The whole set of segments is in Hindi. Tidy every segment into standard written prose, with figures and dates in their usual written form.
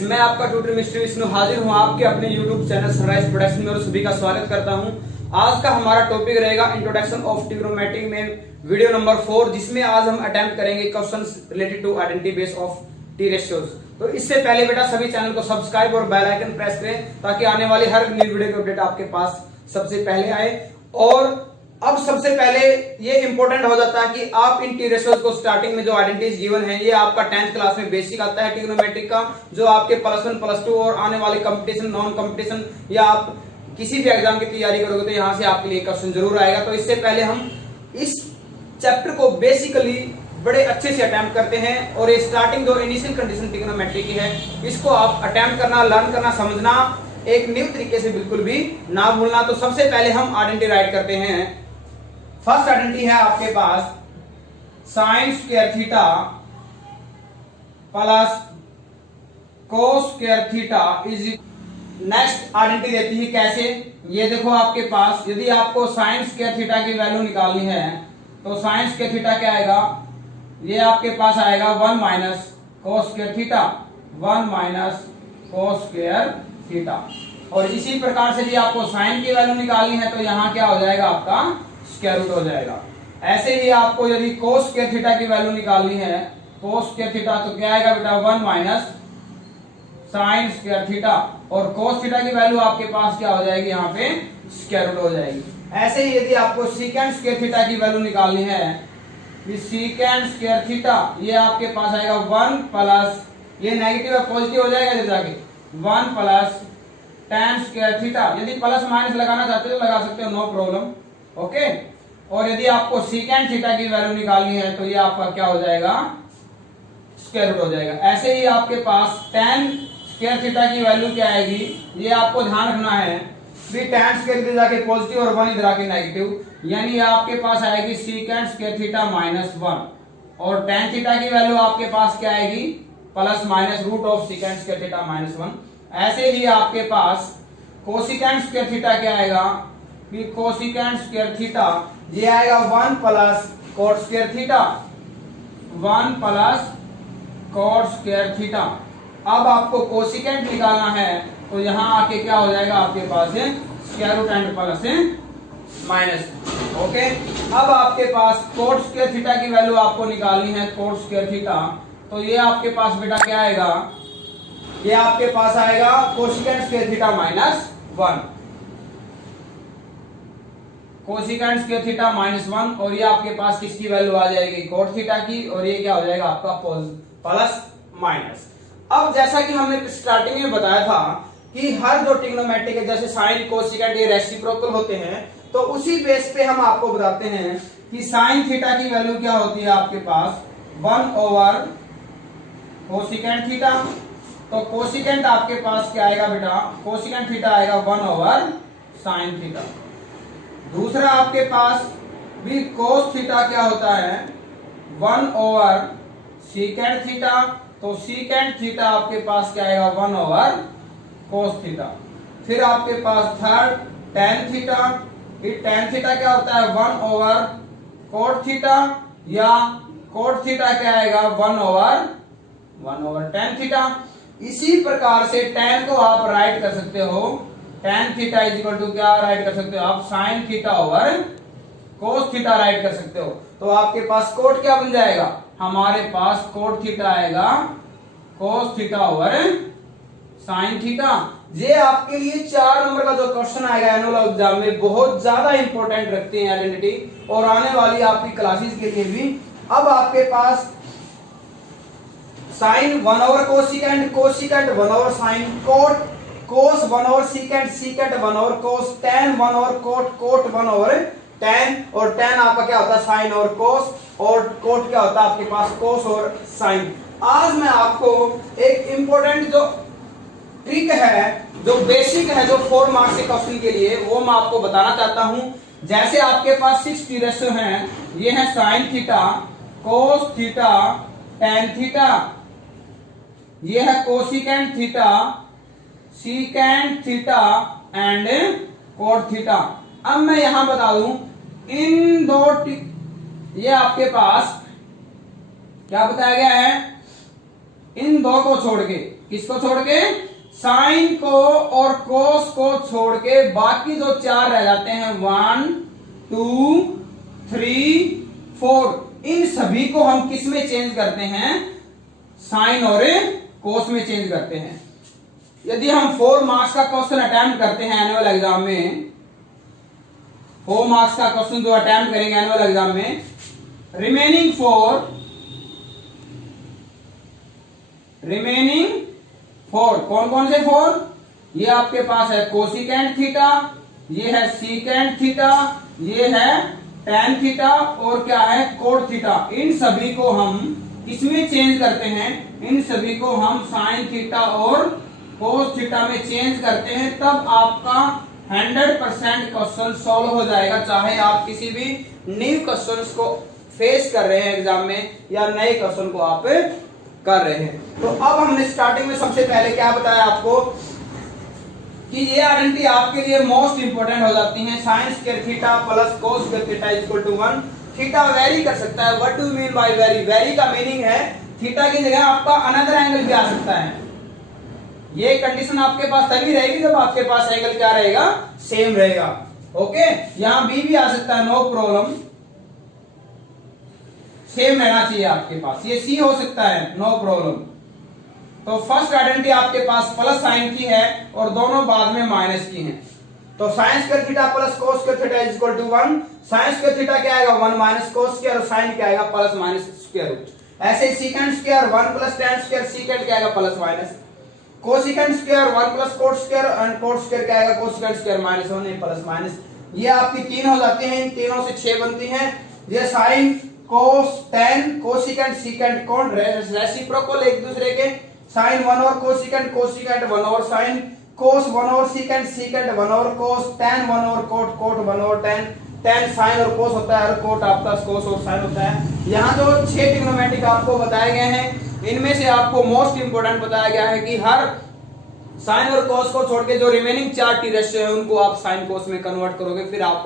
फ्रेंड्स, मैं आपका ट्यूटर मिस्टर विष्णु हाजिर हूं आपके अपने YouTube चैनल सनराइज प्रोडक्शन में और सभी का स्वागत करता हूं। आज का हमारा टॉपिक रहेगा इंट्रोडक्शन ऑफ ट्रिग्नोमेट्री में वीडियो नंबर 4, जिसमें आज हम अटेम्प्ट करेंगे questions related to identity base of T ratios. तो इससे पहले बेटा सभी चैनल को सब्सक्राइब और बेल आइकन प्रेस करें ताकि आने वाली हर न्यू वीडियो की अपडेट आपके पास सबसे पहले आए। और अब सबसे पहले ये इंपॉर्टेंट हो जाता है कि आप इन टी रेशियोज को स्टार्टिंग में जो आइडेंटिटीज गिवन है ये आपका 10th क्लास में बेसिक आता है ट्रिग्नोमेट्रिक का, जो आपके +1 +2 और आने वाले कंपटीशन नॉन कंपटीशन या आप किसी भी एग्जाम की तैयारी करोगे तो यहाँ से आपके लिए क्वेश्चन जरूर आएगा। तो इससे पहले हम इस चैप्टर को बेसिकली बड़े अच्छे से अटेम्प्ट करते हैं और ये स्टार्टिंग जो इनिशियल कंडीशन ट्रिग्नोमेट्री की है इसको आप अटेम्प्ट करना, लर्न करना, समझना एक न्यू तरीके से बिल्कुल भी ना भूलना। तो सबसे पहले हम आइडेंटिटी राइट करते हैं। फर्स्ट आइडेंटिटी है आपके पास sine square theta plus cos square theta is. Next identity देती है कैसे, ये देखो आपके पास यदि आपको साइन स्क्वायर थीटा की वैल्यू निकालनी है तो साइन स्क्वायर थीटा क्या आएगा, ये आपके पास आएगा 1 minus cos square theta, 1 minus cos square theta. और इसी प्रकार से यदि आपको साइन की वैल्यू निकालनी है तो यहाँ क्या हो जाएगा, आपका स्क्वायर रूट हो जाएगा। ऐसे ही आपको यदि कोस स्क्वायर थीटा की वैल्यू निकालनी है, कोस स्क्वायर थीटा तो क्या आएगा बेटा 1 माइनस साइन स्क्वायर थीटा, और कोस थीटा की वैल्यू आपके पास क्या हो जाएगी, यहाँ पे स्क्वायर रूट हो जाएगी। ऐसे ही यदि आपको सीकेंड स्क्वायर थीटा की वैल्यू निकालनी है, सीकेंड स्क्वायर थीटा ये आपके पास आएगा 1 प्लस, ये नेगेटिव या पॉजिटिव हो जाएगा जाके 1 प्लस tan स्क्वायर थीटा। यदि प्लस माइनस लगाना चाहते हो तो लगा सकते हो, नो प्रॉब्लम, ओके। और यदि आपको सीकेंड थीटा की वैल्यू निकालनी है तो ये आपका क्या हो जाएगा, स्क्वायर रूट हो जाएगा। ऐसे ही आपके पास tan स्क्वायर थीटा की वैल्यू क्या आएगी, ये आपको ध्यान रखना है भी tan स्क्वायर इधर जाके पॉजिटिव और 1 इधर आके नेगेटिव, यानी आपके पास आएगी सीकेंड स्क्वायर थीटा माइनस 1, और tan थीटा की वैल्यू आपके पास क्या आएगी, plus minus root of secant square theta minus 1। ऐसे ही आपके पास कोसिकेंड स्क्वायर थीटा क्या आएगा, कि कोसिकेंड स्क्वायर थीटा ये आएगा 1 plus cot square theta, 1 plus cot square theta. अब आपको कोसिकेंड निकालना है तो यहाँ आके क्या हो जाएगा, आपके पास square root and plus minus, okay. अब आपके पास कॉट स्क्वायर थीटा की वैल्यू आपको निकालनी है, कॉट स्क्वायर थीटा, तो ये आपके पास बेटा क्या आएगा, ये आपके पास आएगा cosecant square theta minus 1, cosecant square theta minus 1, और ये आपके पास किसकी वैल्यू आ जाएगी, कोट थीटा की, और ये क्या हो जाएगा आपका प्लस माइनस। अब जैसा कि हमने स्टार्टिंग में बताया था कि हर जो ट्रिग्नोमेट्रिक है जैसे साइन कोसिकेंड ये रेसिप्रोकल होते हैं, तो उसी बेस पे हम आपको बताते हैं कि साइन थीटा की वैल्यू क्या होती है आपके पास 1 ओवर कोसिकेंड थीटा। तो कोसिकेंड आपके पास क्या आएगा बेटा, कोसिकेंड थीटा आएगा 1 ओवर साइन थीटा। दूसरा आपके पास भी कोस थीटा क्या होता है 1 ओवर सीकेंड थीटा, तो सीकेंड थीटा आपके पास क्या आएगा 1 ओवर कोस थीटा। फिर आपके पास थर्ड tan थीटा, ये tan थीटा क्या होता है 1 ओवर कोट थीटा, या कोट थीटा क्या आएगा 1 ओवर tan थीटा। इसी प्रकार से tan को आप राइट कर सकते हो, tan theta is equal to क्या राइट कर सकते हो आप, sine theta over cos theta write कर सकते हो। तो आपके पास कोट क्या बन जाएगा, हमारे पास कोट थीटा आएगा कोस थीटा ओवर साइन थीटा। ये आपके लिए 4 नंबर का जो क्वेश्चन आएगा एनुअल एग्जाम में बहुत ज्यादा इंपॉर्टेंट रखते हैं आइडेंटिटी, और आने वाली आपकी क्लासेस के लिए भी। अब आपके पास sine 1 over cosecant, cosecant 1 over sine, cot cos 1 over secant, secant 1 over cos, tan 1 over cot, cot 1 over tan, और tan आपका क्या होता है साइन और कोस, और कोट क्या होता है आपके पास कोस और साइन। आज मैं आपको एक इंपॉर्टेंट जो ट्रिक है, जो बेसिक है, जो 4 मार्क्स के क्वेश्चन के लिए, वो मैं आपको बताना चाहता हूं। जैसे आपके पास 6 टी रेशियो हैं, ये है sine theta, cos theta, tan theta, ये है cosecant theta, secant theta and cot theta. अब मैं यहां बता दूं इन दो ये आपके पास क्या बताया गया है, इन दो को छोड़ के किसको छोड़ के? साइन को और कोस को छोड़ के बाकी जो 4 रह जाते हैं 1 2 3 4, इन सभी को हम किस में चेंज करते हैं? साइन और कोस में चेंज करते हैं। यदि हम 4 मार्क्स का क्वेश्चन अटेम्प्ट करते हैं एनुअल एग्जाम में, 4 मार्क्स का क्वेश्चन जो अटेम्प्ट करेंगे एनुअल एग्जाम में, रिमेनिंग 4 कौन कौन से 4? ये आपके पास है कोसिकेंट थीटा, ये है सीकेंट थीटा, ये है टेन थीटा और क्या है? Cot theta. इन सभी को हम किसमें चेंज करते हैं? इन सभी को हम साइन थीटा और कोस थीटा में चेंज करते हैं, तब आपका 100% क्वेश्चन सॉल्व हो जाएगा, चाहे आप किसी भी न्यू क्वेश्चंस को फेस कर रहे हैं एग्जाम में या नए क्वेश्चन को आप कर रहे हैं। तो अब हमने स्टार्टिंग में सबसे पहले क्या बताया आपको कि ये आइडेंटिटी आपके लिए मोस्ट इंपोर्टेंट हो जाती है। Sine square theta plus cos square theta equal to 1। Theta vary कर सकता है। What do you mean by vary? Vary का मीनिंग है थीटा की जगह आपका अनदर एंगल भी आ सकता है। ये कंडीशन आपके पास तभी रहेगी जब आपके पास एंगल क्या रहेगा? सेम रहेगा। ओके, यहां बी भी आ सकता है, नो प्रॉब्लम, सेम रहना चाहिए आपके पास। ये सी हो सकता है, नो प्रॉब्लम। तो फर्स्ट आइडेंटिटी आपके पास प्लस साइन की है और दोनों बाद में माइनस की हैं। तो sine square theta plus cos square theta is equal to 1। Sine square theta क्या आएगा? 1 माइनस कोस स्क्वायर, और साइन क्या आएगा? Plus minus square root. ऐसे ही secant square 1 plus tan square, secant क्या आएगा? Plus minus. Cosecant square 1 plus cot square, and cot square क्या आएगा? Cosecant square minus 1 plus minus. ये आपकी 3 हो जाती हैं, इन तीनों से 6 बनती हैं। ये sine cos ten cosecant secant कौन रेसिप्रोकल एक दूसरे के। साइन 1 और कोसिकेंट, कोसिकेंट 1 और साइन, कोस 1 और सीकेंट, सीकेंट 1 और कोस, टेन 1 और कोट, कोट 1 और टेन, टेन साइन और कोस होता है और कोट आपका कोस और साइन होता है। यहाँ जो 6 ट्रिग्नोमेट्रिक आपको बताए गए हैं, इनमें से आपको मोस्ट इंपोर्टेंट बताया गया है कि हर साइन और कोस को छोड़ के जो रिमेनिंग 4 टी रेशियो है उनको आप साइन कोस में कन्वर्ट करोगे, फिर आप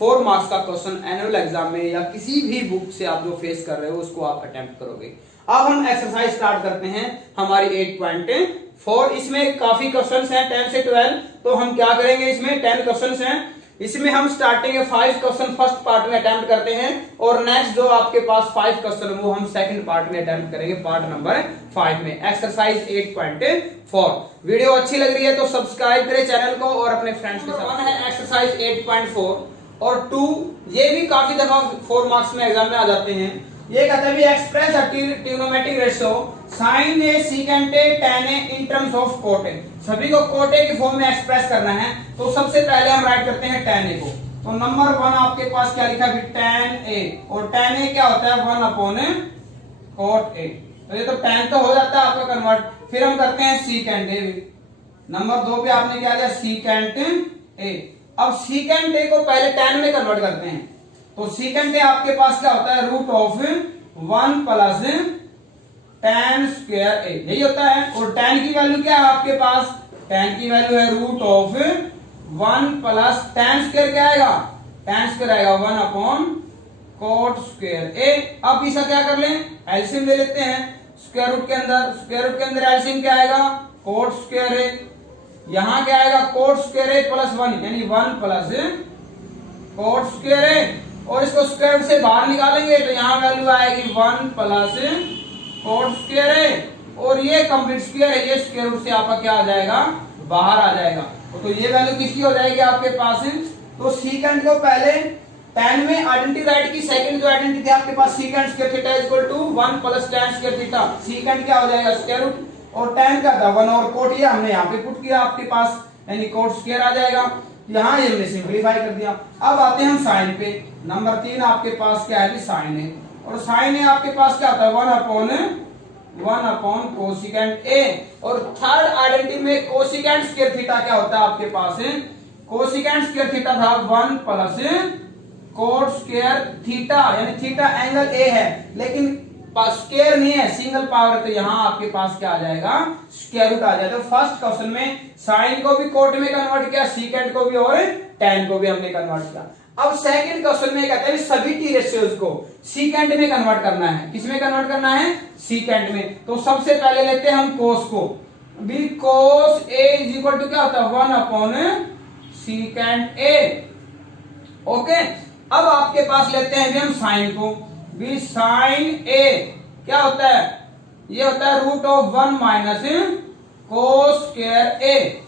4 मार्क्स का क्वेश्चन एनुअल एग्जाम में या किसी भी बुक से आप जो फेस कर रहे हो उसको आप अटेम्प्ट करोगे। अब हम एक्सरसाइज स्टार्ट करते हैं हमारी 8.4। इसमें काफी क्वेश्चंस हैं 10 से 12, तो हम क्या करेंगे? इसमें 10 क्वेश्चंस हैं, इसमें हम स्टार्टिंग में 5 क्वेश्चन फर्स्ट पार्ट में अटेम्प्ट करते हैं और नेक्स्ट जो आपके पास 5 क्वेश्चन वो हम सेकंड पार्ट में अटेम्प्ट करेंगे, पार्ट नंबर 5 में। एक्सरसाइज 8.4। वीडियो अच्छी लग रही है तो सब्सक्राइब करें चैनल को और अपने फ्रेंड्स के साथ। 1 है एक्सरसाइज 8.4 और 2 ये भी काफी दफा 4 मार्क्स में एग्जाम में आ जाते हैं। ये कहता है express trigonometric ratio sine A secant A tan A in terms of cot A. सभी को कोट ए के फॉर्म में एक्सप्रेस करना है, तो सबसे पहले हम राइट करते हैं टेन ए को। तो नंबर 1 आपके पास क्या लिखा है? टेन ए, और टेन ए क्या होता है? 1 अपॉन कोट ए। तो ये तो टेन तो हो जाता है आपका कन्वर्ट। फिर हम करते हैं सीकेंट ए। नंबर 2 पे आपने क्या लिया? Secant A. अब सीकेंट ए को पहले टेन में कन्वर्ट करते हैं, तो सीकेंट ए आपके पास क्या होता है? Root of 1 plus tan square A, यही होता है। और टेन की वैल्यू क्या है आपके पास? टेन की वैल्यू है root of 1 plus tan square क्या आएगा? टेन स्क्वायर आएगा 1 अपॉन कोट स्क्वायर ए। अब इसका क्या कर लें? एलसीएम ले लेते हैं। स्क्वायर रूट के अंदर एलसीएम क्या आएगा? कोट स्क्वायर ए। यहां क्या आएगा? कोट स्क्वायर ए प्लस 1, यानी 1 प्लस कोट स्क्वायर ए। और इसको स्क्वायर रूट से बाहर निकालेंगे तो यहाँ वैल्यू आएगी 1 प्लस कोट स्क्वायर है, और ये कंप्लीट स्क्वायर है, ये स्क्वायर रूट से आपका क्या आ जाएगा? बाहर आ जाएगा। तो ये वैल्यू किसकी हो जाएगी आपके पास? तो सीकेंट को पहले 10 में आइडेंटिटी राइट की, सेकंड जो आइडेंटिटी थी आपके पास secant square theta is equal to 1 plus tan square theta. Secant क्या हो जाएगा? स्क्वायर रूट, और टेन का था 1 और कोट, ये हमने यहाँ पे पुट किया आपके पास, यानी कोट स्क्वायर आ जाएगा। यहाँ ये हमने सिंपलीफाई कर दिया। अब आते हैं हम साइन पे। नंबर 3 आपके पास क्या है? साइन है, और साइन है आपके पास क्या होता है? 1 अपॉन कोसिकेंट ए। और थर्ड आइडेंटिटी में कोसिकेंट स्क्वायर थीटा क्या होता है आपके पास? कोसिकेंट स्क्वायर थीटा था 1 प्लस कोट स्क्वायर थीटा, यानी थीटा एंगल ए है लेकिन स्क्वायर नहीं है, सिंगल पावर, तो यहां आपके पास क्या आ जाएगा? स्क्वायर रूट आ जाएगा। तो फर्स्ट क्वेश्चन में साइन को भी कोट में कन्वर्ट किया, सीकेंट को भी और टेन को भी हमने कन्वर्ट किया। अब सेकंड क्वेश्चन में कहते हैं सभी टी रेशियोज को सीकेंट में कन्वर्ट करना है। किस में कन्वर्ट करना है? सीकेंट में। तो सबसे पहले लेते हैं हम कोस को। B cos A is equal to क्या होता है 1 अपॉन सीकेंट ए। ओके, अब आपके पास लेते हैं हम साइन को, बी साइन ए क्या होता है, ये होता है root of 1 minus cos square a.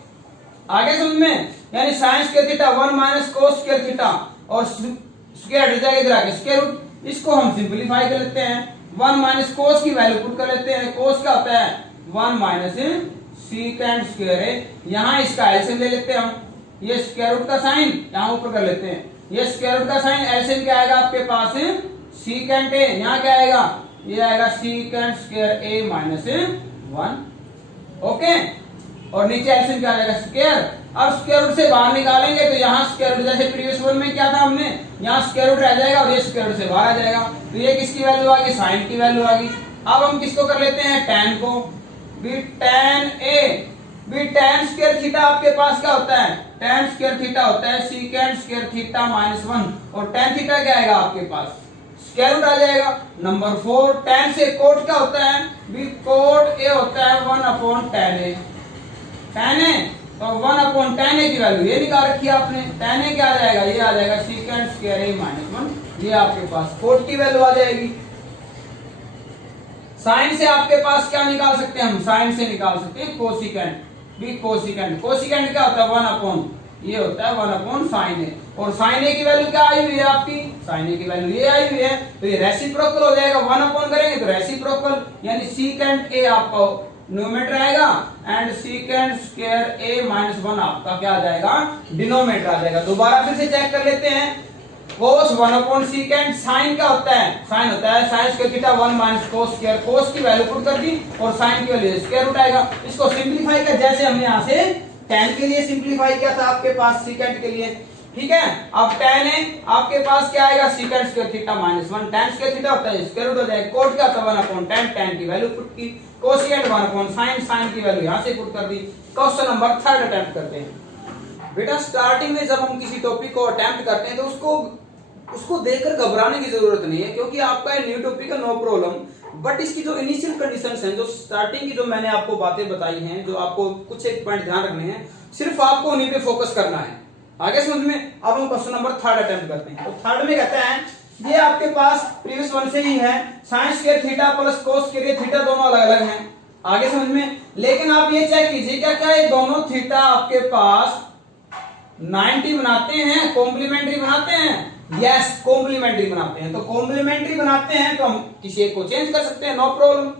आगे समझ में, यानी sine square theta 1 minus cos square theta और स्क्वायर हट जाएगा इधर आके स्क्वायर रूट, इसको हम सिंपलीफाई कर लेते हैं, 1 माइनस कोस की वैल्यू पुट कर लेते हैं, कोस क्या होता है 1 माइनस सीकेंट स्क्वायर है, यहां इसका एलसीएम ले लेते हैं हम, ये स्क्वायर रूट का साइन यहां ऊपर कर लेते हैं, ये स्क्वायर रूट का साइन एलसीएम क्या आएगा आपके पास सीकेंट ए, यहां क्या आएगा, ये आएगा सीकेंट स्क्वायर ए माइनस 1। ओके, और नीचे एलसीएम क्या आएगा स्क्वायर। अब स्क्वायर रूट से बाहर निकालेंगे तो यहाँ स्क्वायर रूट, जैसे प्रीवियस वन में क्या था हमने, यहाँ स्क्वायर रूट रह जाएगा और ये स्क्वायर रूट से बाहर आ जाएगा, तो ये किसकी वैल्यू आ गई, साइन की वैल्यू आ गई। अब हम किसको कर लेते हैं, tan को, बी tan ए, बी tan स्क्वायर थीटा आपके पास क्या होता है, tan स्क्वायर थीटा होता है सीकेंट स्क्वायर थीटा माइनस 1, और tan थीटा क्या आएगा आपके पास स्क्वायर रूट आ जाएगा। नंबर 4, tan से कोट क्या होता है, बी कोट ए होता है 1 अपॉन tan ए, tan ए तो 1 अपॉन tan ए की वैल्यू ये निकाल रखी है आपने, tan ए क्या आ जाएगा, ये आ जाएगा सीकेंट स्क्वायर ए माइनस 1, ये आपके पास कोट की वैल्यू आ जाएगी। साइन से आपके पास क्या निकाल सकते हैं हम, साइन से निकाल सकते हैं कोसिकेंट, बी कोसिकेंट, कोसिकेंट क्या होता है 1 अपॉन, ये होता है 1 अपॉन साइन ए, और साइन ए की वैल्यू क्या आई हुई है आपकी, साइन ए की वैल्यू ये आई हुई है, तो ये रेसिप्रोकल हो जाएगा, 1 अपॉन करेंगे तो रेसिप्रोकल, यानी सीकेंट ए आपका न्यूमेटर आएगा and secant square A minus 1 आपका क्या आ जाएगा, डिनोमिनेटर आ जाएगा। दोबारा फिर से चेक कर लेते हैं, कोस 1 अपॉन सीकेंट, साइन क्या होता है, साइन होता है sine square theta 1 minus cos square, cos की वैल्यू पुट कर दी और साइन की वैल्यू स्क्वायर रूट आएगा। इसको सिंपलीफाई कर, जैसे हमने यहाँ से tan के लिए सिंपलीफाई किया था आपके पास सीकेंट के लिए, ठीक है। अब tan है आपके पास क्या आएगा, secant square theta minus 1, tan square theta होता है स्क्वायर रूट हो जाएगा, कोट क्या होता है 1 अपॉन tan, tan की वैल्यू पुट की, कोसिकेंट 1 अपॉन साइन, साइन की वैल्यू यहाँ से पुट कर दी। क्वेश्चन नंबर 3 अटेम्प्ट करते हैं। बेटा स्टार्टिंग में जब हम किसी टॉपिक को अटेम्प्ट करते हैं तो उसको देखकर घबराने की जरूरत नहीं है, क्योंकि आपका न्यू टॉपिक है, नो प्रॉब्लम, बट इसकी जो इनिशियल कंडीशंस हैं, जो स्टार्टिंग की जो मैंने आपको बातें बताई हैं, जो आपको कुछ एक पॉइंट ध्यान रखने हैं, सिर्फ आपको उन्हीं पे फोकस करना है। आगे समझ में। अब हम क्वेश्चन नंबर 3 अटेम्प्ट करते हैं। तो 3 में कहते हैं, ये आपके पास प्रीवियस वन से ही है, sine square theta plus cos square theta दोनों अलग अलग हैं। आगे समझ में, लेकिन आप ये चेक कीजिए क्या क्या ये दोनों थीटा आपके पास 90 बनाते हैं, कॉम्प्लीमेंट्री बनाते हैं, यस कॉम्प्लीमेंट्री बनाते हैं। तो कॉम्प्लीमेंट्री बनाते हैं तो हम किसी एक को चेंज कर सकते हैं, नो प्रॉब्लम।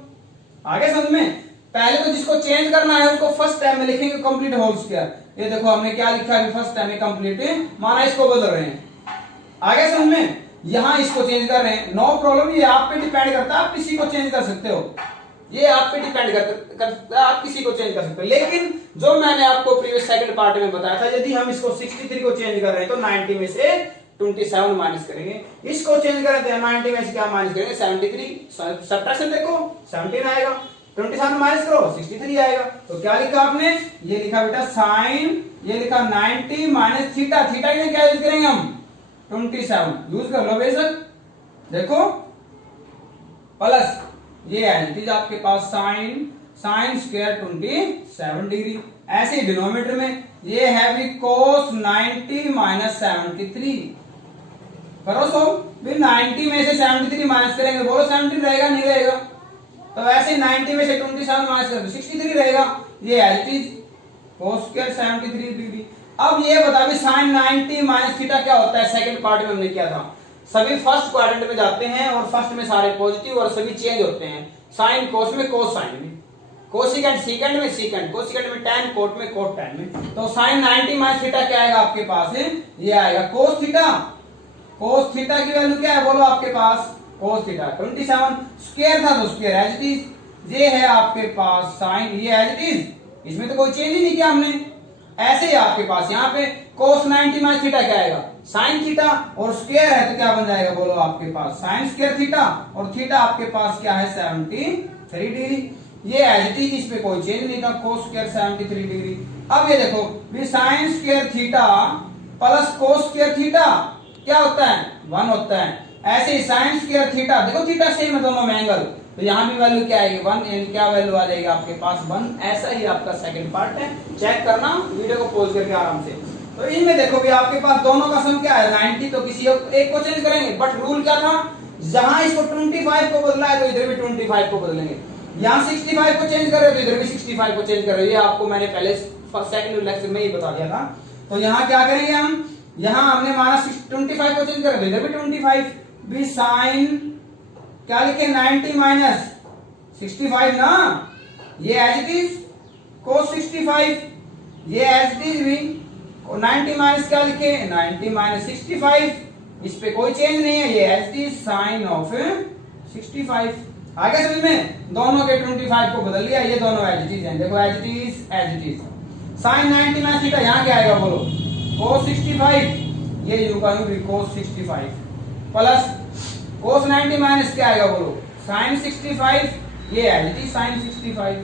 आगे समझ में, पहले तो जिसको चेंज करना है उसको फर्स्ट टाइम में लिखेंगे कंप्लीट होल स्क्वायर। ये देखो हमने क्या लिखा है, फर्स्ट टाइम में कंप्लीट माना इसको बदल रहे हैं। आगे समझ में, यहां इसको चेंज कर रहे हैं, नो प्रॉब्लम, ये आप पे डिपेंड करता है, आप किसी को चेंज कर सकते हो, ये आप पे डिपेंड करता है, आप किसी को चेंज कर सकते हो। लेकिन जो मैंने आपको प्रीवियस सेकंड पार्ट में बताया था, यदि हम इसको 63 को चेंज कर रहे हैं तो 90 में से 27 माइनस करेंगे, इसको चेंज करें तो 90 में से क्या माइनस करेंगे 73, सब्ट्रैक्शन देखो 17 आएगा, 27 माइनस करो 63 आएगा। तो क्या लिखा आपने, ये लिखा बेटा साइन, ये लिखा 90 माइनस थीटा, थीटा के लिए क्या यूज करेंगे हम 27 यूज कर लो बेशक, देखो प्लस ये है आपके पास साइन स्क्वायर 27 डिग्री। ऐसे ही डिनोमिनेटर में ये है भी कोस 90 माइनस 73, करो सो भी 90 में से 73 माइनस करेंगे, बोलो 70 रहेगा नहीं रहेगा, तो ऐसे 90 में से 27 माइनस करेंगे 63 रहेगा, ये as it is cos square 73 degree. अब ये बता भी साइन 90 माइनस थीटा क्या होता है, सेकंड पार्ट में हमने किया था, सभी फर्स्ट क्वाड्रेंट में जाते हैं और फर्स्ट में सारे पॉजिटिव और सभी चेंज होते हैं, साइन कोस में कोस साइन में, कोसिकेंट सीकेंट में सीकेंट, कोसिकेंट में टैन, कोट में कोट टैन में। तो साइन 90 माइनस थीटा क्या आएगा आपके पास है, ये आएगा कोस थीटा, कोस थीटा की वैल्यू क्या है बोलो आपके पास, कोस थीटा 27, स्क्वायर था तो स्क्वायर एज इट इज, ये है आपके पास साइन, ये एज इट इज, इसमें तो कोई चेंज ही नहीं किया हमने। ऐसे ही आपके पास यहाँ पे कोस 90 माइनस थीटा क्या आएगा साइन थीटा, और स्क्वायर है तो क्या बन जाएगा बोलो आपके पास साइन स्क्वायर थीटा, और थीटा आपके पास क्या है 73 डिग्री, ये एज इट इज, इस पे कोई चेंज नहीं था, कोस स्क्वायर 73 डिग्री। अब ये देखो भी sine square theta plus cos square theta क्या होता है 1 होता है। ऐसे ही साइन स्क्वायर थीटा, देखो थीटा सेम है दोनों में एंगल, तो यहाँ भी वैल्यू क्या आएगी 1, एंड क्या वैल्यू आ जाएगी आपके पास 1। ऐसा ही आपका सेकंड पार्ट है, चेक करना वीडियो को पॉज करके आराम से। तो इनमें देखो भी आपके पास दोनों का सम क्या है 90, तो किसी एक को चेंज करेंगे, बट रूल क्या था, जहां इसको 25 को बदला है तो इधर भी 25 को बदलेंगे, यहाँ 65 को चेंज कर रहे हो तो इधर भी 65 को चेंज कर रहे हो। ये आपको मैंने पहले सेकंड लेक्चर में ही बता दिया था। तो यहाँ क्या करेंगे हम, यहाँ हमने माना 25 को चेंज कर रहे हो इधर भी 25 भी साइन क्या लिखे 90 माइनस 65 ना, ये एज इट इज cos 65, ये एज इट इज भी 90 माइनस क्या लिखे 90 माइनस 65, इस पे कोई चेंज नहीं है, ये as it is sine of 65। आगे समझ में, दोनों के 25 को बदल लिया, ये दोनों एज इट इज हैं, देखो as it is sine 90 minus theta, यहाँ क्या आएगा बोलो cos 65, ये यू का यू cos 65 प्लस cos 90 माइनस क्या आएगा बोलो sin 65, ये एज इट इज sin 65।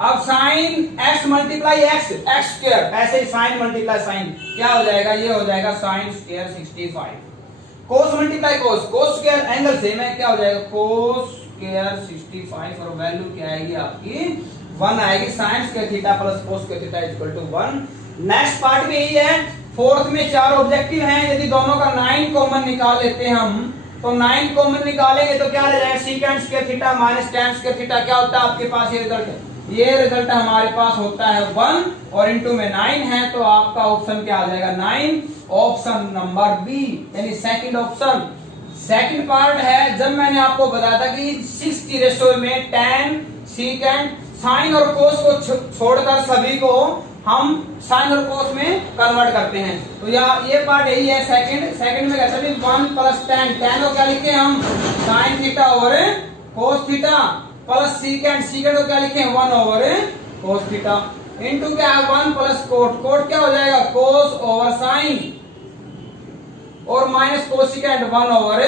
अब sin x multiply x square, ऐसे ही sin मल्टीप्लाई sin क्या हो जाएगा, ये हो जाएगा sin square 65, cos multiply cos square angle same है, क्या हो जाएगा cos स्क्वायर 65, और वैल्यू क्या आएगी आपकी 1 आएगी, sin square theta plus cos square theta equal to 1। Next part भी यही है, फोर्थ में 4 ऑब्जेक्टिव हैं, यदि दोनों का 9 कॉमन निकाल लेते हैं हम, तो 9 कॉमन निकालेंगे तो क्या रह जाएगा secant square theta minus tan square theta, क्या होता है आपके पास ये रिजल्ट हमारे पास होता है 1, और इनटू में 9 है, तो आपका ऑप्शन क्या आ जाएगा 9, ऑप्शन नंबर बी, यानी सेकंड ऑप्शन। सेकंड पार्ट है, जब मैंने आपको बताया था कि 6 की रेशो में tan secant साइन और कोस को छोड़कर सभी को हम साइन और कोस में कन्वर्ट करते हैं, तो ये पार्ट यही है सेकंड में कैसे भी 1 प्लस tan को क्या लिखे हम साइन थीटा और कोस थीटा प्लस secant को क्या लिखे 1 ओवर कोस थीटा इनटू क्या है 1 प्लस कोट क्या हो जाएगा कोस ओवर साइन और माइनस कोसिकेंट 1 ओवर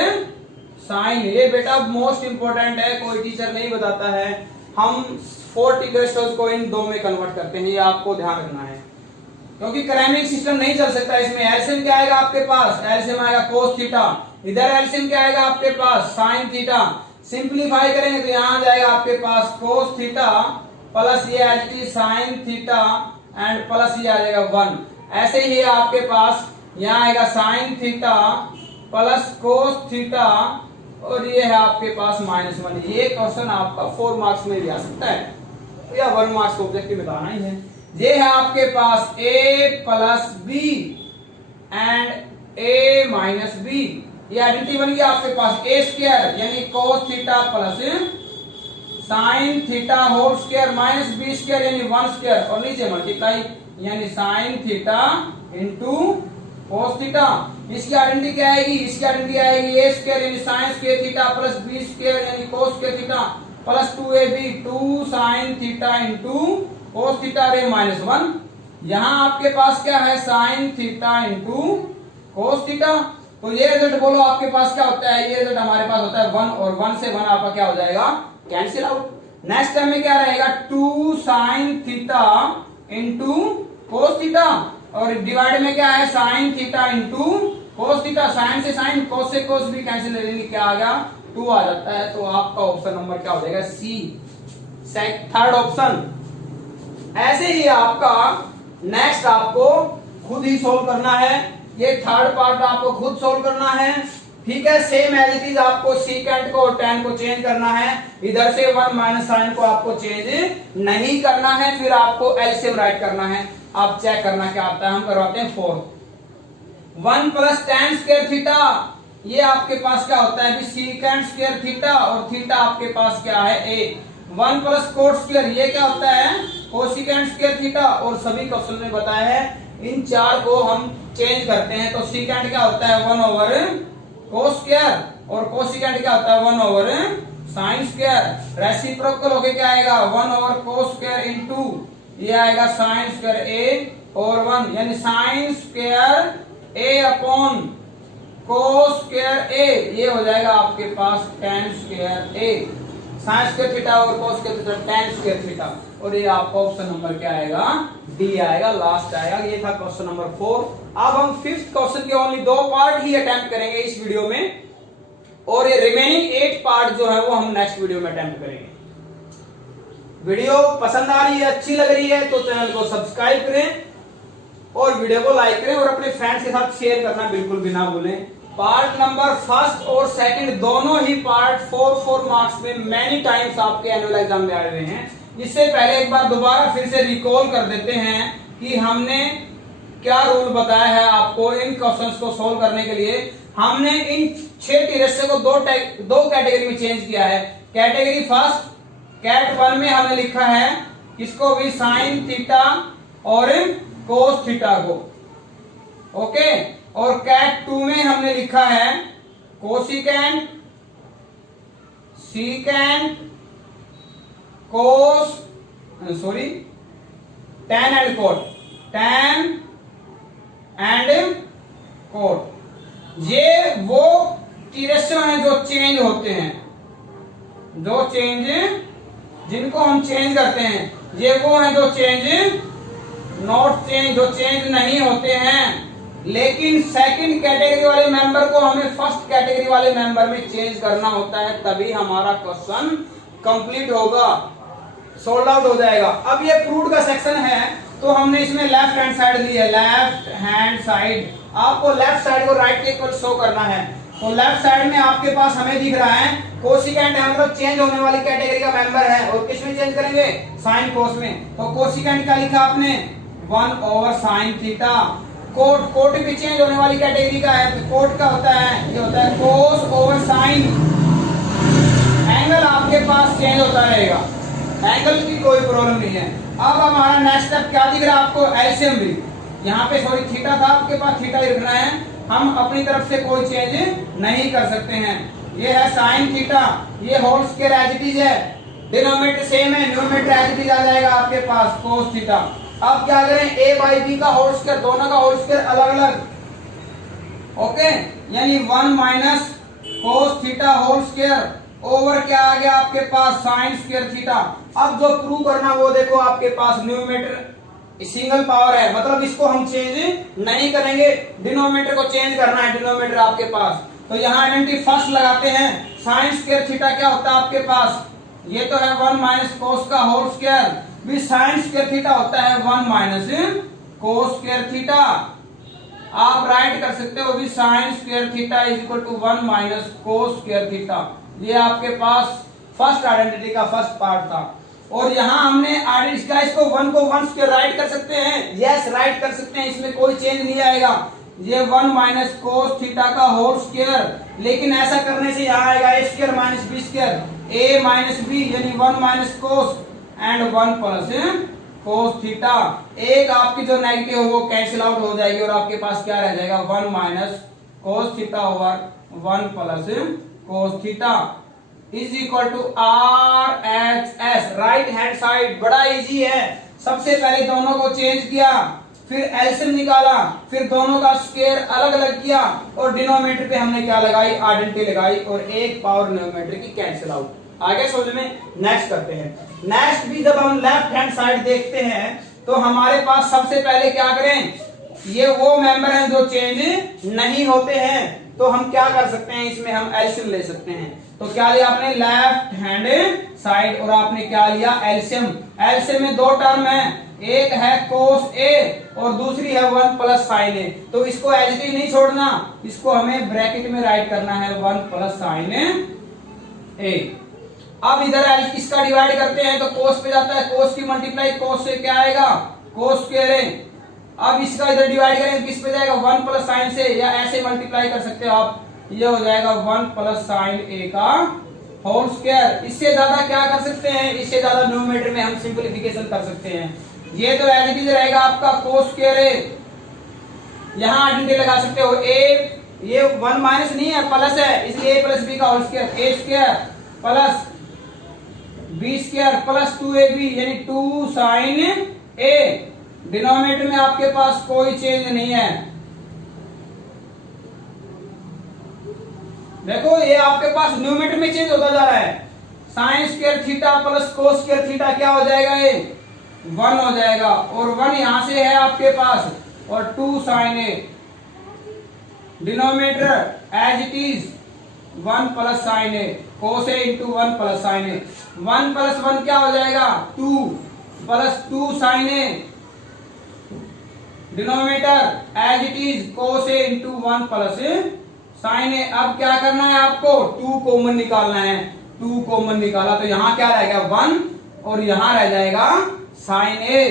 साइन। ये बेटा मोस्ट इंपोर्टेंट है, कोई टीचर नहीं बताता है, हम 40 रेशियोज को इन दो में कन्वर्ट करते हैं, ये आपको ध्यान रखना है, क्योंकि क्रैमिंग सिस्टम नहीं चल सकता इसमें। एलसीएम क्या आएगा आपके पास, एलसीएम आएगा कोस थीटा, इधर एलसीएम क्या आएगा आपके पास साइन थीटा, सिंप्लीफाई करेंगे तो यहाँ आ जाएगा आपके पास कोस थीटा प्लस ये आ जाएगी साइन थीटा एंड प्लस ये आ जाएगा 1। ऐसे ही आपके पास यहाँ आएगा sine theta plus cos theta और ये है आपके पास -1। ये क्वेश्चन आपका 4 मार्क्स में भी आ सकता है या 1 मार्क्स को ऑब्जेक्टिव बताना ही है। ये है आपके पास a plus b and a minus b, ये आइडेंटिटी बन गया आपके पास a स्क्वायर यानी cos theta plus sine theta whole square minus B square यानी 1 स्क्वायर और नीचे मल्टीप्लाई यानी sine theta into cos theta. इसकी आइडेंटिटी क्या आएगी, इसकी आइडेंटिटी आएगी a स्क्वायर यानी sine square theta plus b square यानी cos square theta plus 2ab 2 sine theta into cos theta रे -1। यहाँ आपके पास क्या है sine theta into cos theta, तो ये रिजल्ट बोलो आपके पास क्या होता है, ये रिजल्ट हमारे पास होता है 1 और 1 से 1 आपका क्या हो जाएगा कैंसिल आउट। नेक्स्ट टाइम में क्या रहेगा 2 sine theta into cos theta और डिवाइड में क्या है sine theta into cos theta, sine से साइन कोस से कोस भी कैंसिल ले लेंगे, क्या आ गया 2 आ जाता है। तो आपका ऑप्शन नंबर क्या हो जाएगा सी, थर्ड ऑप्शन। ऐसे ही आपका नेक्स्ट आपको खुद ही सोल्व करना है, ये थर्ड पार्ट आपको खुद सोल्व करना है, ठीक है। सेम एज इट इज आपको सीकेंट को और tan को चेंज करना है, इधर से 1 माइनस साइन को आपको चेंज नहीं करना है, फिर आपको एलसीएम राइट करना है। आप चेक करना क्या आता है, हम करवाते हैं 4 1 प्लस tan स्क्वायर थीटा, ये आपके पास क्या होता है सीकेंट स्क्वायर थीटा और थीटा आपके पास क्या है a 1 प्लस कोट स्क्वायर, ये क्या होता है कोसिकेंट स्क्वायर थीटा और सभी क्वेश्चन में बताया है इन चार को हम चेंज करते हैं, तो सीकेंट क्या होता है 1 ओवर कोस स्क्वायर और कोसिकेंट क्या होता है 1 ओवर साइन स्क्वायर। रेसिप्रोकल होके क्या आएगा 1 ओवर कोस स्क्वायर इंटू ये आएगा साइन स्क्वायर a और 1 यानी sine square a upon cos square a, ये हो जाएगा आपके पास tan square a, sine square theta और cos square theta tan square theta, और ये आपका ऑप्शन नंबर क्या आएगा डी आएगा, लास्ट आएगा। ये था क्वेश्चन नंबर 4। अब हम 5th क्वेश्चन के ओनली 2 पार्ट ही अटेम्प्ट करेंगे इस वीडियो में। और ये रिमेनिंग 8 पार्ट जो है वो हम नेक्स्ट वीडियो में अटेम्प्ट करेंगे। वीडियो पसंद आ रही है, अच्छी लग रही है तो चैनल को सब्सक्राइब करें और वीडियो को लाइक करें और अपने फ्रेंड्स के साथ शेयर करना बिल्कुल भी ना भूलें। पार्ट नंबर फर्स्ट और सेकंड दोनों ही पार्ट 4 मार्क्स में मैनी टाइम्स आपके एनुअल एग्जाम में आए हुए हैं। इससे पहले एक बार दोबारा फिर से रिकॉल कर देते हैं कि हमने क्या रूल बताया है आपको इन क्वेश्चंस को सोल्व करने के लिए। हमने इन 6 टी रेशियो को दो कैटेगरी में चेंज किया है। कैटेगरी फर्स्ट कैट 1 में हमने लिखा है किसको भी, साइन थीटा और कोस थीटा को, ओके। और कैट 2 में हमने लिखा है cosecant, secant, cos, sorry tan and cot, tan and cot. ये वो टी रेशियो हैं जो चेंज होते हैं, जो चेंज जिनको हम चेंज करते हैं। ये वो हैं जो चेंज नॉट चेंज, जो चेंज नहीं होते हैं। लेकिन सेकंड कैटेगरी वाले मेंबर को हमें फर्स्ट कैटेगरी वाले मेंबर में चेंज करना होता है, तभी हमारा क्वेश्चन कंप्लीट होगा, सोल्व आउट हो जाएगा। अब ये प्रूव्ड का सेक्शन है तो हमने इसमें लेफ्ट हैंड साइड ली है। लेफ्ट हैंड साइड, आपको लेफ्ट साइड को राइट के इक्वल शो करना है। तो लेफ्ट साइड में आपके पास हमें दिख रहा है कोसिकेंट है, मतलब चेंज होने वाली कैटेगरी का मेंबर है। और किस में चेंज करेंगे, साइन कोस में। तो कोसिकेंट क्या लिखा आपने, 1/sin थीटा। कोट भी चेंज होने वाली कैटेगरी का है, तो कोट का होता है, ये होता है cos/sin। एंगल आपके पास चेंज होता रहेगा, एंगल की कोई प्रॉब्लम नहीं है। अब हमारा नेक्स्ट स्टेप क्या दिख रहा है आपको, एलसीएम भी। यहाँ पे सॉरी थीटा था आपके पास, थीटा लिखना है। हम अपनी तरफ से कोई चेंज नहीं कर सकते हैं। ये है साइन थीटा, ये whole square as it is है, डिनोमिनेटर सेम है, न्यूमरेटर एज इट इज आ जाएगा आपके पास कोस थीटा। अब क्या करें, a बाई बी का होल स्क्वायर, दोनों का होल स्क्वायर अलग अलग, ओके। यानी 1 minus cos theta whole square over क्या आ गया आपके पास, साइन स्क्वायर थीटा। अब जो प्रूव करना वो देखो आपके पास न्यूमरेटर सिंगल पावर है, मतलब इसको हम चेंज नहीं करेंगे, डिनोमिनेटर को चेंज करना है, डिनोमिनेटर आपके पास। तो यहाँ आइडेंटिटी फर्स्ट लगाते हैं। साइन स्क्वायर थीटा क्या होता है आपके पास, ये तो है 1 माइनस कोस का होल स्क्वायर, भी साइन स्क्वायर थीटा होता है 1 माइनस कोस स्क्वायर थीटा। आप राइट कर सकते हो भी sine square theta is equal to 1 minus cos square theta. ये आपके पास फर्स्ट आइडेंटिटी का फर्स्ट पार्ट था। और यहाँ हमने इसको 1 को 1 स्क्वायर राइट कर सकते हैं, यस राइट कर सकते हैं, इसमें कोई चेंज नहीं आएगा। ये 1 माइनस कोस थीटा का होल स्क्वायर, लेकिन ऐसा करने से यहाँ आएगा a square minus B square, a minus B यानी 1 minus cos and 1 plus cos theta. एक आपकी जो नेगेटिव है वो कैंसिल आउट हो जाएगी और आपके पास क्या रह जाएगा, 1 minus cos theta over 1 plus cos theta is equal to RHS। Right hand side बड़ा इजी है। सबसे पहले दोनों को चेंज किया, फिर एलसीएम निकाला, फिर दोनों का स्क्वायर अलग अलग किया और डिनोमिनेटर पे हमने क्या लगाई, आइडेंटिटी लगाई और एक पावर न्यूमरेटर की कैंसिल आउट। आगे समझ में, नेक्स्ट करते हैं। नेक्स्ट भी जब हम लेफ्ट हैंड साइड देखते हैं तो हमारे पास सबसे पहले क्या करें, ये वो मेंबर हैं जो चेंज नहीं होते हैं, तो हम क्या कर सकते हैं, इसमें हम एलसीएम ले सकते हैं। तो क्या लिया आपने, लेफ्ट हैंड साइड, और आपने क्या लिया, एलसीएम। एलसीएम में 2 टर्म है, एक है कोस ए और दूसरी है 1 प्लस साइन ए। तो इसको एज इट इज नहीं छोड़ना, इसको हमें ब्रैकेट में राइट करना है 1 प्लस साइन ए। अब इधर इसका डिवाइड करते हैं तो कोस पे जाता है, कोस की मल्टीप्लाई कोस से क्या आएगा, कोस स्क्वायर है। अब इसका इधर डिवाइड करें किस पे जाएगा, 1 प्लस साइन से, या ऐसे मल्टीप्लाई कर सकते हो आप, ये हो जाएगा 1 प्लस साइन ए का होल स्क्वायर। इससे ज्यादा क्या कर सकते हैं, इससे ज्यादा न्यूमरेटर में हम सिंपलीफिकेशन कर सकते हैं। ये तो एज इट इज रहेगा आपका कोस स्क्वायर है, यहाँ आइडेंटिटी लगा सकते हो। ए ये 1 माइनस नहीं है, प्लस है, इसलिए a प्लस बी का whole square, a square plus b square plus 2ab यानी 2 साइन ए। डिनोमिनेटर में आपके पास कोई चेंज नहीं है। देखो ये आपके पास न्यूमरेटर में चेंज होता जा रहा है। Sine square theta plus cos square theta क्या हो जाएगा, ये 1 हो जाएगा, और 1 यहां से है आपके पास, और 2 sine a. Denominator as it is 1 plus sine a, cos a into 1 plus sine a. 1 plus 1 क्या हो जाएगा 2 plus 2 sine a, denominator as it is cos a into 1 plus sine a. अब क्या करना है आपको 2 कॉमन निकालना है, 2 कॉमन निकाला तो यहां क्या रहेगा 1 और यहां रह जाएगा साइन ए,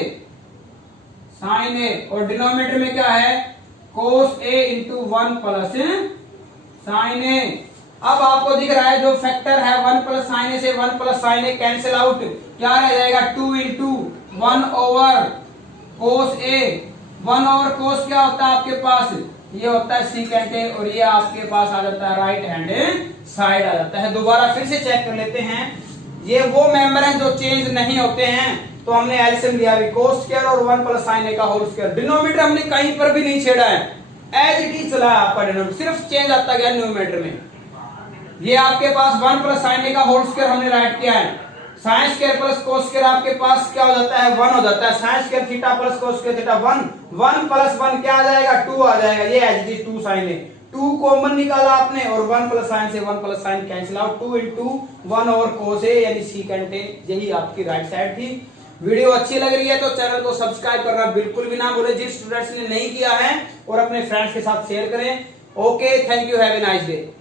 साइन ए। और डिनोमिनेटर में क्या है कोस a into 1 plus sine a. अब आपको दिख रहा है जो फैक्टर है 1 प्लस साइन ए से 1 प्लस साइन ए कैंसिल आउट, क्या रह जाएगा 2 इंटू 1 ओवर कोस ए। 1 ओवर कोस क्या होता है आपके पास, ये होता है सीकेंट ए, और ये आपके पास आ जाता है राइट हैंड साइड आ जाता है। दोबारा फिर से चेक कर लेते हैं, ये वो मेंबर हैं जो चेंज नहीं होते हैं, तो हमने एलसीएम लिया भी कोस स्क्वायर और 1 प्लस साइन ए का होल स्क्वायर। डिनोमिनेटर हमने कहीं पर भी नहीं छेड़ा है, एज इट इज चला है आपका डिनोमिनेटर, सिर्फ चेंज आता गया न्यूमरेटर में। ये आपके पास 1 प्लस साइन ए का होल स्क्वायर हमने राइट किया है, sine square plus cos square आपके पास क्या हो जाता है 1 हो जाता है, sine square theta plus cos square theta 1, 1 plus 1 क्या आ जाएगा 2 आ जाएगा, ये as it is 2 sine a. 2 common निकाला आपने और 1 प्लस साइन से 1 plus sine cancel out, 2 into 1 over cos a यानी सीकेंट ए, यही आपकी राइट साइड थी। वीडियो अच्छी लग रही है तो चैनल को सब्सक्राइब करना बिल्कुल भी ना भूलें, जिस स्टूडेंट्स ने नहीं किया है, और अपने फ्रेंड्स के साथ शेयर करें। Okay, thank you, have a nice day.